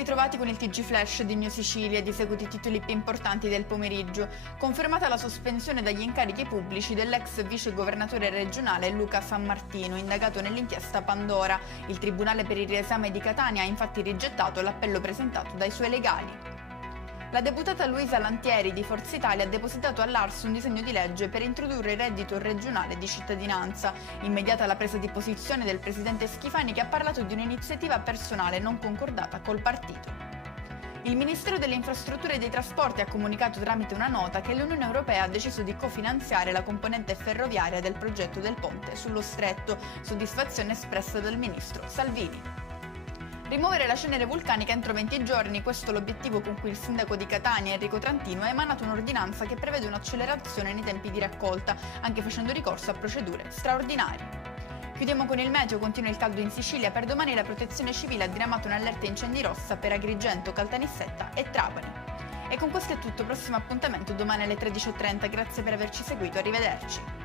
ritrovati con il TG Flash di New Sicilia ed eseguiti i titoli più importanti del pomeriggio. Confermata la sospensione dagli incarichi pubblici dell'ex vice governatore regionale Luca Sammartino, indagato nell'inchiesta Pandora. Il Tribunale per il riesame di Catania ha infatti rigettato l'appello presentato dai suoi legali. La deputata Luisa Lantieri di Forza Italia ha depositato all'Ars un disegno di legge per introdurre il reddito regionale di cittadinanza. Immediata la presa di posizione del presidente Schifani, che ha parlato di un'iniziativa personale non concordata col partito. Il Ministero delle Infrastrutture e dei Trasporti ha comunicato tramite una nota che l'Unione Europea ha deciso di cofinanziare la componente ferroviaria del progetto del ponte sullo Stretto, soddisfazione espressa dal ministro Salvini. Rimuovere la cenere vulcanica entro 20 giorni, questo è l'obiettivo con cui il sindaco di Catania, Enrico Trantino, ha emanato un'ordinanza che prevede un'accelerazione nei tempi di raccolta, anche facendo ricorso a procedure straordinarie. Chiudiamo con il meteo. Continua il caldo in Sicilia. Per domani la Protezione Civile ha diramato un'allerta incendi rossa per Agrigento, Caltanissetta e Trapani. E con questo è tutto, prossimo appuntamento domani alle 13:30. Grazie per averci seguito, arrivederci.